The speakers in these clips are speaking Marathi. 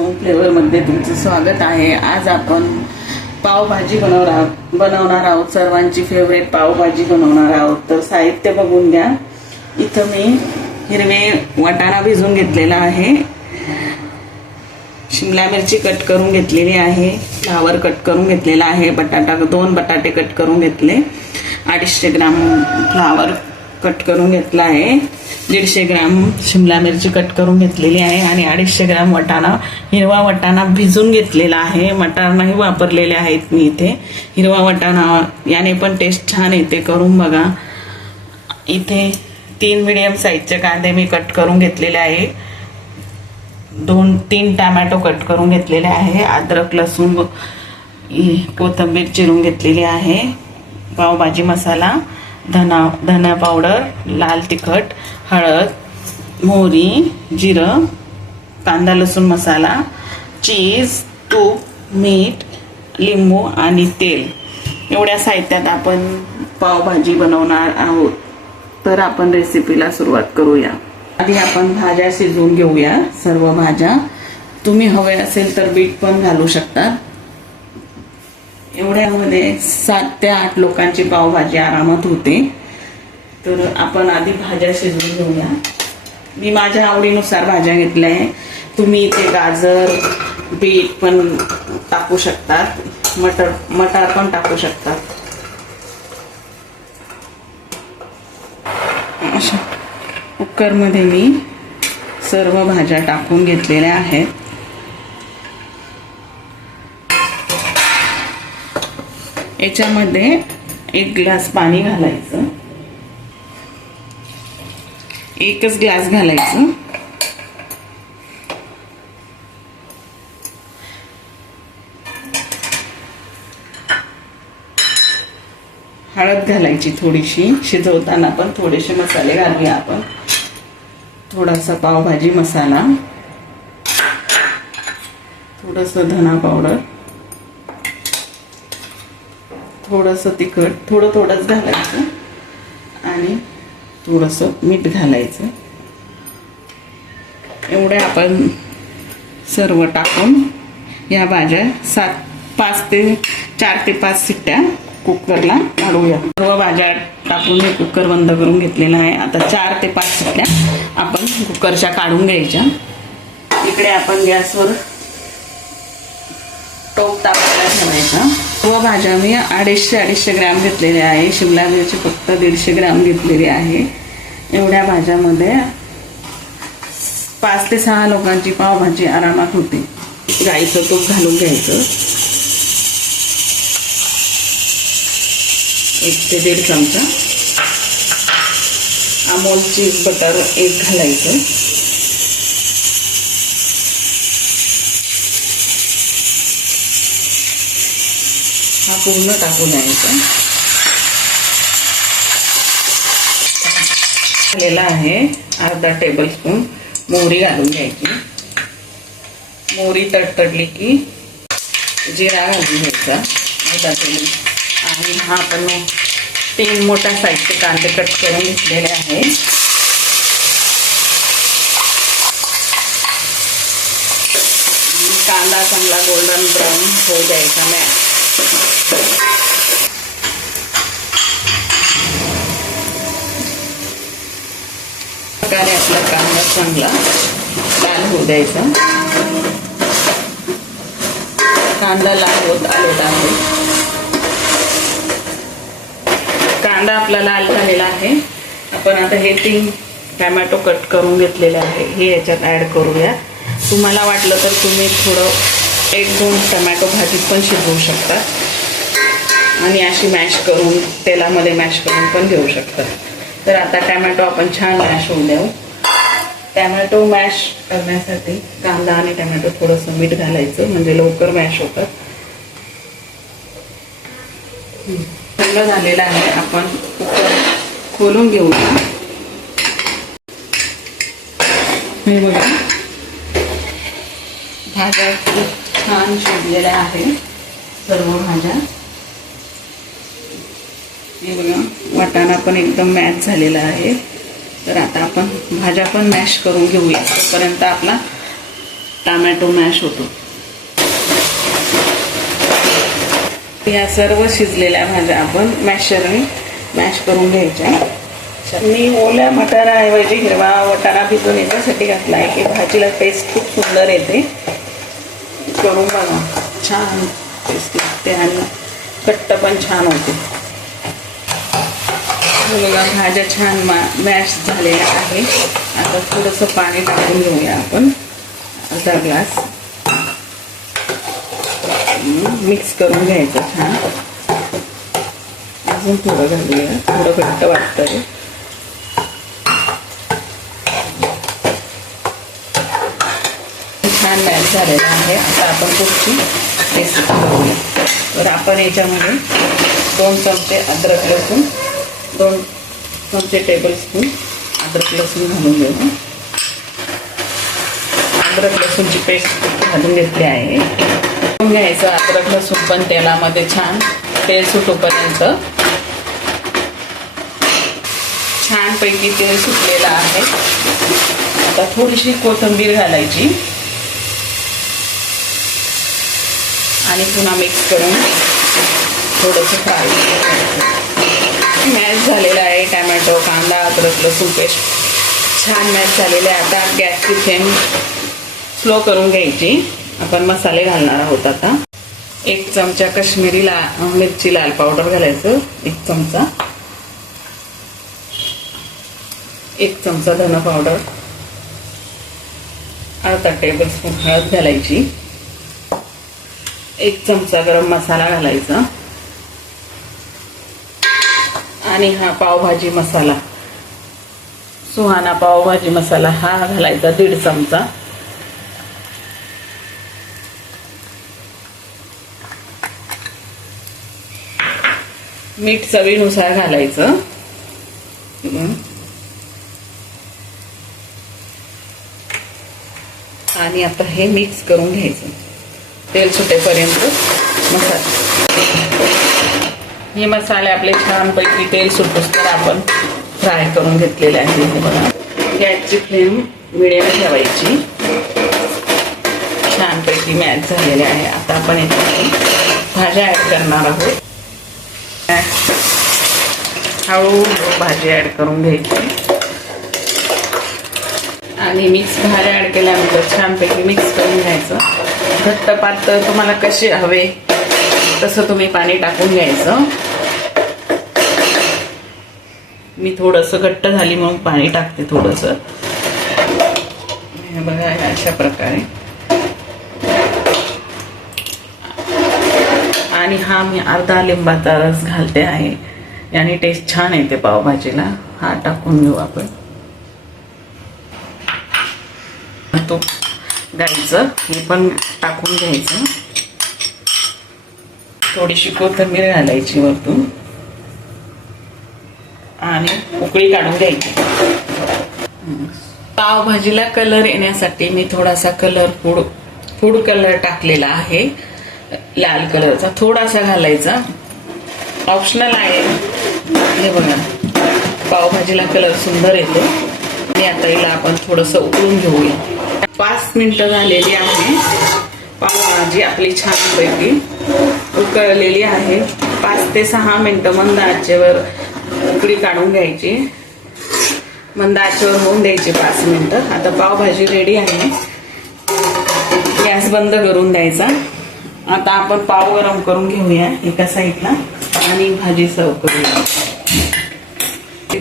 फ्लेवरमध्ये तुमचं स्वागत आहे. आज आपण पावभाजी बनवणार बनवणार आहोत. सर्वांची फेवरेट पावभाजी बनवणार आहोत. तर साहित्य बघून घ्या. इथं मी हिरवे वाटाणा भिजून घेतलेला आहे. शिमला मिरची कट करून घेतलेली आहे. फ्लावर कट करून घेतलेला आहे. बटाटा दोन बटाटे कट करून घेतले. अडीचशे ग्राम फ्लावर कट करून घेतला आहे. दीडशे ग्रॅम शिमला मिरची कट करून घेतलेली आहे आणि अडीचशे ग्रॅम वटाणा हिरवा वटाणा भिजून घेतलेला आहे. मटारनाही वापरलेले आहेत मी इथे. हिरवा वटाणा याने पण टेस्ट छान येते. करून बघा. इथे तीन मिडियम साईजचे कांदे मी कट करून घेतलेले आहे. दोन तीन टॅमॅटो कट करून घेतलेले आहे. अद्रक लसूण कोथंबीर कोथिंबीर चिरून घेतलेली आहे. पावभाजी मसाला. धना धना पावडर लाल तिखट हळद मोहरी जिरं कांदा लसूण मसाला चीज तूप मीठ लिंबू आणि तेल. एवढ्या साहित्यात आपण पावभाजी बनवणार आहोत. तर आपण रेसिपीला सुरुवात करूया. आधी आपण भाज्या शिजवून घेऊया सर्व भाज्या. तुम्ही हवे असेल तर बीट पण घालू शकता. एवढ्यामध्ये सात ते आठ लोकांची पावभाजी आरामात होते. तर आपण आधी भाज्या शिजवून घेऊया. मी माझ्या आवडीनुसार भाज्या घेतल्या आहे. तुम्ही इथे गाजर बीट पण टाकू शकतात. मटर मटार पण टाकू शकतात. अशा कुकरमध्ये मी सर्व भाज्या टाकून घेतलेल्या आहेत. याच्यामध्ये एक ग्लास पाणी घालायचं. एकच ग्लास घालायचं. हळद घालायची थोडीशी शिजवताना पण थोडेसे मसाले घालूया आपण. थोडासा पावभाजी मसाला. थोडंसं धना पावडर. थोडंसं तिखट थोडं थोडंच घालायचं. आणि थोडंसं मीठ घालायचं. एवढे आपण सर्व टाकून या भाज्या सात पाच ते चार ते पाच सिट्ट्या कुकरला काढूया सर्व भाज्या टाकून मी कुकर बंद करून घेतलेला आहे. आता चार ते पाच सिट्ट्या आपण कुकरच्या काढून घ्यायच्या. इकडे आपण गॅसवर टोप तापायला ठेवायचा. सर्व भाज्या मी अडीचशे अडीचशे ग्रॅम घेतलेल्या आहे. शिमला मिरची फक्त दीडशे ग्रॅम घेतलेली आहे. एवढ्या भाज्यामध्ये पाच ते सहा लोकांची पावभाजी आरामात होते. गाईचं तूप घालून घ्यायचं. एक ते दीड चमचा. अमोल चीज बटर एक घालायचं. हा पूर्ण टाकून द्यायचा. झालेला आहे अर्धा टेबलस्पून मोहरी घालून घ्यायची. मोहरी तडतडली की जिरा घालून घ्यायचा. अर्धा टेबल आणि हा आपण तीन मोठ्या साईजचे कांदे कट करून घेतलेले आहे. कांदा चांगला गोल्डन ब्राऊन होऊ द्यायचा मॅच प्रकारे आपला कांदा चांगला लाल होऊ द्यायचा. कांदा लाल होत आलेला आहे. कांदा आपला लाल झालेला आहे. आपण आता हे तीन टॅमॅटो कट करून घेतलेले आहे. हे याच्यात ॲड करूया. तुम्हाला वाटलं तर तुम्ही थोडं एक दोन टमॅटो भाजीत पण शिजवू शकतात. आणि अशी मॅश करून तेलामध्ये मॅश करून पण घेऊ शकतात. तर आता टॅमॅटो आपण छान मॅश होऊन देऊ. टॅमॅटो मॅश करण्यासाठी कांदा आणि टॅमॅटो थोडंसं मीठ घालायचं म्हणजे लवकर मॅश होतात. थंड झालेलं आहे आपण कुकर खोलून घेऊया हे बघा. भाज्या छान शिजलेल्या आहेत सर्व भाज्या. हे बघा वाटाणा पण एकदम मॅश झालेला आहे. तर आता आपण भाज्या पण मॅश करून घेऊया. तोपर्यंत आपला टमॅटो मॅश होतो. ह्या सर्व शिजलेल्या भाज्या आपण मॅशरने मॅश करून घ्यायच्या. मी ओल्या मटाराऐवजी हिरवा वटाणा भिजून याच्यासाठी घातला आहे की भाजीला टेस्ट खूप सुंदर येते. करून बघा. छान टेस्ट लागते आणि कट्ट पण छान होते. बघा भाज्या छान मा मॅश झालेल्या आहे आता थोडंसं पाणी टाकून घेऊया आपण. अर्धा ग्लास मिक्स करून घ्यायचं छान. अजून थोडं घालूया. थोडं घट्ट वाटतं छान मॅच झालेला आहे. आता आपण पुढची रेसिपी बघूया. तर आपण याच्यामध्ये दोन चमचे अद्रक लसूण दोन चमचे टेबल स्पून अद्रक लसूण घालून घेऊ. अद्रक लसूणची पेस्ट घालून घेतली आहे. घ्यायचं. अद्रक लसूण पण तेलामध्ये छान तेल सुटूपर्यंत. छानपैकी तेल सुटलेलं आहे. आता थोडीशी कोथिंबीर घालायची. आणि पुन्हा मिक्स करून थोडंसं फ्राय मॅश झालेलं आहे टॅमॅटो कांदा अद्रक लसूण पेस्ट. छान मॅश झालेलं आहे. आता गॅसची फ्लेम स्लो करून घ्यायची. आपण मसाले घालणार आहोत आता. एक चमचा काश्मीरी ला मिरची लाल पावडर घालायचं एक चमचा. एक चमचा धन पावडर अर्धा टेबल स्पून हळद घालायची. एक चमचा गरम मसाला घालायचा. आणि हा पावभाजी मसाला. सुहाना पावभाजी मसाला हा घालायचा दीड चमचा. मीठ चवीनुसार घालायचं. आणि आता हे मिक्स करून घ्यायचं. तेल सुटेपर्यंत मसाला. हे मसाले आपले छानपैकी तेल सुटूस तर आपण फ्राय करून घेतलेले आहे हे बघा. गॅसची फ्लेम मिडियम ठेवायची. छानपैकी मॅच झालेले आहे. आता आपण याच्यामध्ये भाज्या ॲड करणार आहोत. हळूहळू भाजी ॲड करून घ्यायची. आणि मिक्स भाज्या ॲड केल्यानंतर छानपैकी मिक्स करून घ्यायचं. घट्ट पातळ तुम्हाला कसे हवे तसं तुम्ही पाणी टाकून घ्यायचं. मी थोडंसं घट्ट झाली मग पाणी टाकते थोडंसं. बघा अशा प्रकारे. आणि हा मी अर्धा लिंबाचा रस घालते आहे. याने टेस्ट छान येते पावभाजीला. हा टाकून घेऊ आपण. तो गाईचं. हे पण टाकून घ्यायचं. थोडीशी कोथिंबीर घालायची वरतून. आणि उकळी काढून घ्यायची. पावभाजीला कलर येण्यासाठी मी थोडासा कलर फूड फूड कलर टाकलेला आहे. लाल कलरचा. थोडासा घालायचा. ऑप्शनल आहे. हे बघा. पावभाजीला कलर सुंदर येतो. आणि आता हिला आपण थोडंसं उकळून घेऊया. पाच मिनिटं झालेली आहे. पावभाजी आपली छानपैकी उकळलेली आहे. पाच ते सहा मिनटं मंद आचेवर उकळी काढून घ्यायची. मंद आचेवर होऊन द्यायची पाच मिनिटं. आता पावभाजी रेडी आहे. गॅस बंद करून द्यायचा. आता आपण पाव गरम करून घेऊया एका साईडला आणि भाजी सर्व करूया.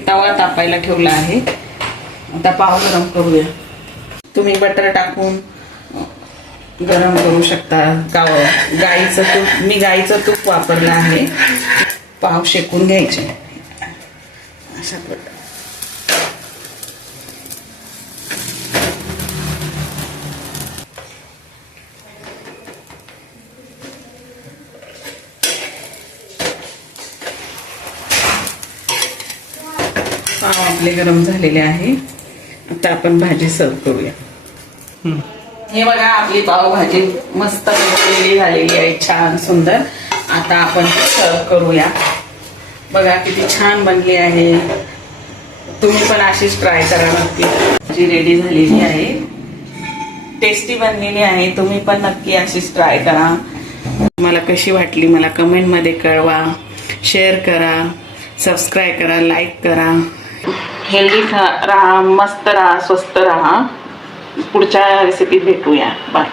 तवा तापायला ठेवला आहे. आता पाव गरम करूया. तुम्ही बटर टाकून गरम करू शकता. गाव गाईचं तूप मी गाईचं तूप वापरलं आहे. पाव शेकून घ्यायचे. अशा प्रकारे. पाव आपले गरम झालेले आहे. आता आपण भाजी सर्व करूया. हे बघा आपली पावभाजी मस्त रेडी झालेली आहे. छान सुंदर. आता आपण सर्व करूया. बघा किती छान बनली आहे. तुम्ही पण अशीच ट्राय करा नक्की. जी रेडी झालेली आहे. टेस्टी बनलेली आहे. तुम्ही पण नक्की अशीच ट्राय करा. मला कशी वाटली मला कमेंटमध्ये कळवा. शेअर करा. सबस्क्राईब करा. लाईक करा. हेल्दी खा राहा. मस्त राहा. स्वस्त राहा. पुढच्या रेसिपीत भेटूया बाय